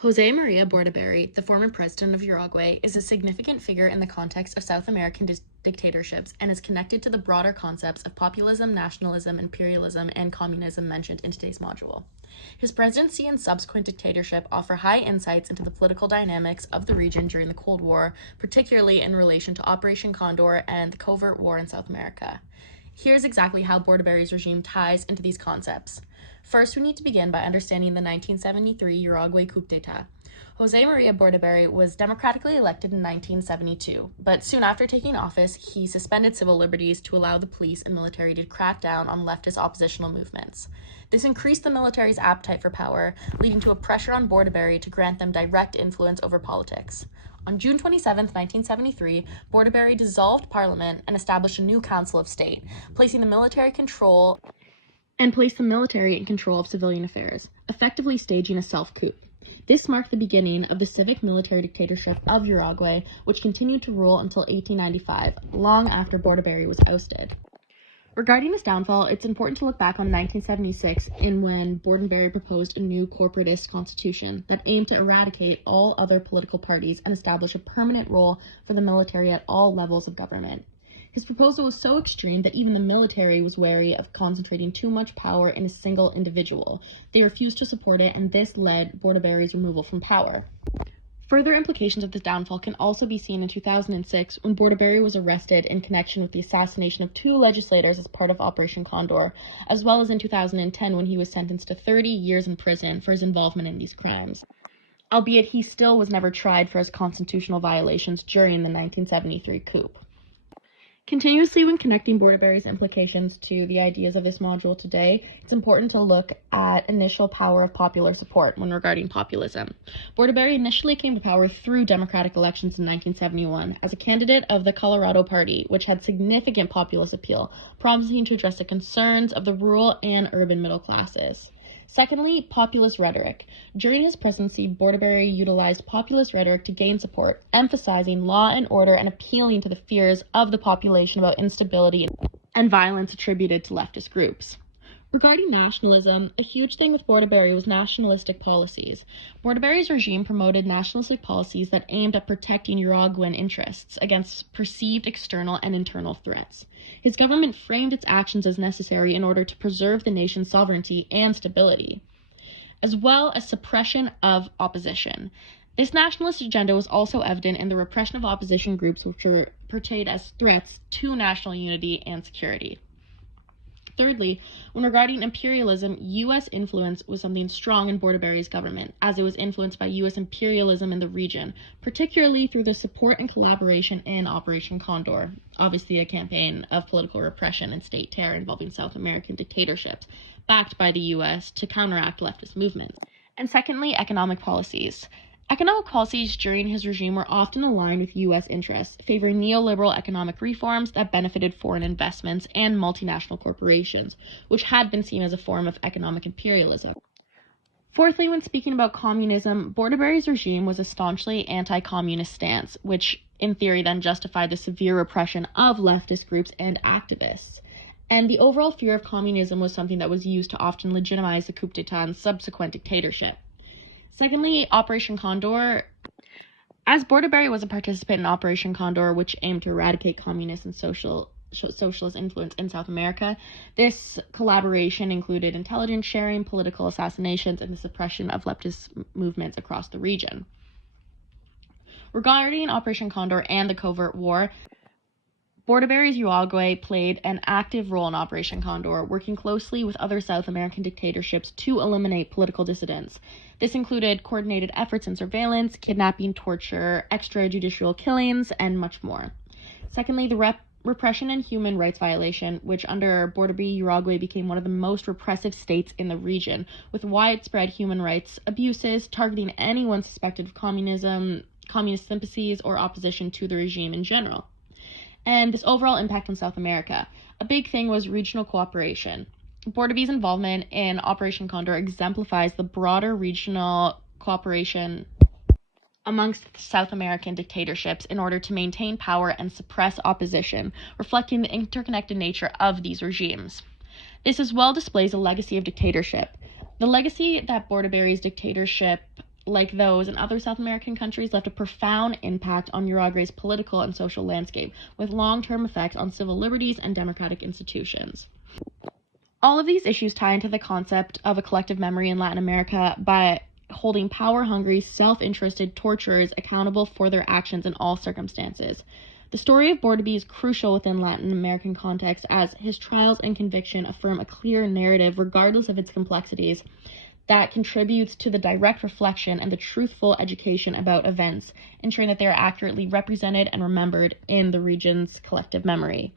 Jose Maria Bordaberry, the former president of Uruguay, is a significant figure in the context of South American dictatorships and is connected to the broader concepts of populism, nationalism, imperialism, and communism mentioned in today's module. His presidency and subsequent dictatorship offer high insights into the political dynamics of the region during the Cold War, particularly in relation to Operation Condor and the covert war in South America. Here's exactly how Bordaberry's regime ties into these concepts. First, we need to begin by understanding the 1973 Uruguay coup d'etat. Jose Maria Bordaberry was democratically elected in 1972, but soon after taking office, he suspended civil liberties to allow the police and military to crack down on leftist oppositional movements. This increased the military's appetite for power, leading to a pressure on Bordaberry to grant them direct influence over politics. On June 27, 1973, Bordaberry dissolved Parliament and established a new Council of State, placing the military in control of civilian affairs, effectively staging a self-coup. This marked the beginning of the civic military dictatorship of Uruguay, which continued to rule until 1895, long after Bordaberry was ousted. Regarding his downfall, it's important to look back on 1976 when Bordaberry proposed a new corporatist constitution that aimed to eradicate all other political parties and establish a permanent role for the military at all levels of government. His proposal was so extreme that even the military was wary of concentrating too much power in a single individual. They refused to support it, and this led Bordaberry's removal from power. Further implications of this downfall can also be seen in 2006 when Bordaberry was arrested in connection with the assassination of two legislators as part of Operation Condor, as well as in 2010 when he was sentenced to 30 years in prison for his involvement in these crimes. Albeit he still was never tried for his constitutional violations during the 1973 coup. Continuously, when connecting Bordaberry's implications to the ideas of this module today, it's important to look at initial power of popular support when regarding populism. Bordaberry initially came to power through democratic elections in 1971 as a candidate of the Colorado Party, which had significant populist appeal, promising to address the concerns of the rural and urban middle classes. Secondly, populist rhetoric. During his presidency, Bordaberry utilized populist rhetoric to gain support, emphasizing law and order and appealing to the fears of the population about instability and violence attributed to leftist groups. Regarding nationalism, a huge thing with Bordaberry was nationalistic policies. Bordaberry's regime promoted nationalistic policies that aimed at protecting Uruguayan interests against perceived external and internal threats. His government framed its actions as necessary in order to preserve the nation's sovereignty and stability, as well as suppression of opposition. This nationalist agenda was also evident in the repression of opposition groups which were portrayed as threats to national unity and security. Thirdly, when regarding imperialism, U.S. influence was something strong in Bordaberry's government, as it was influenced by U.S. imperialism in the region, particularly through the support and collaboration in Operation Condor, obviously a campaign of political repression and state terror involving South American dictatorships, backed by the U.S. to counteract leftist movements. And secondly, economic policies. Economic policies during his regime were often aligned with U.S. interests, favoring neoliberal economic reforms that benefited foreign investments and multinational corporations, which had been seen as a form of economic imperialism. Fourthly, when speaking about communism, Bordaberry's regime was a staunchly anti-communist stance, which in theory then justified the severe repression of leftist groups and activists. And the overall fear of communism was something that was used to often legitimize the coup d'etat and subsequent dictatorship. Secondly, Operation Condor. As Bordaberry was a participant in Operation Condor, which aimed to eradicate communist and socialist influence in South America, this collaboration included intelligence sharing, political assassinations, and the suppression of leftist movements across the region. Regarding Operation Condor and the covert war, Bordaberry's Uruguay played an active role in Operation Condor, working closely with other South American dictatorships to eliminate political dissidents. This included coordinated efforts in surveillance, kidnapping, torture, extrajudicial killings, and much more. Secondly, the repression and human rights violation, which under Bordaberry, Uruguay became one of the most repressive states in the region, with widespread human rights abuses targeting anyone suspected of communist sympathies, or opposition to the regime in general. And this overall impact on South America. A big thing was regional cooperation. Bordaberry's involvement in Operation Condor exemplifies the broader regional cooperation amongst South American dictatorships in order to maintain power and suppress opposition, reflecting the interconnected nature of these regimes. This as well displays a legacy of dictatorship. The legacy that Bordaberry's dictatorship like those in other South American countries, left a profound impact on Uruguay's political and social landscape, with long-term effects on civil liberties and democratic institutions. All of these issues tie into the concept of a collective memory in Latin America by holding power-hungry, self-interested torturers accountable for their actions in all circumstances. The story of Bordaby is crucial within Latin American context, as his trials and conviction affirm a clear narrative, regardless of its complexities, that contributes to the direct reflection and the truthful education about events, ensuring that they are accurately represented and remembered in the region's collective memory.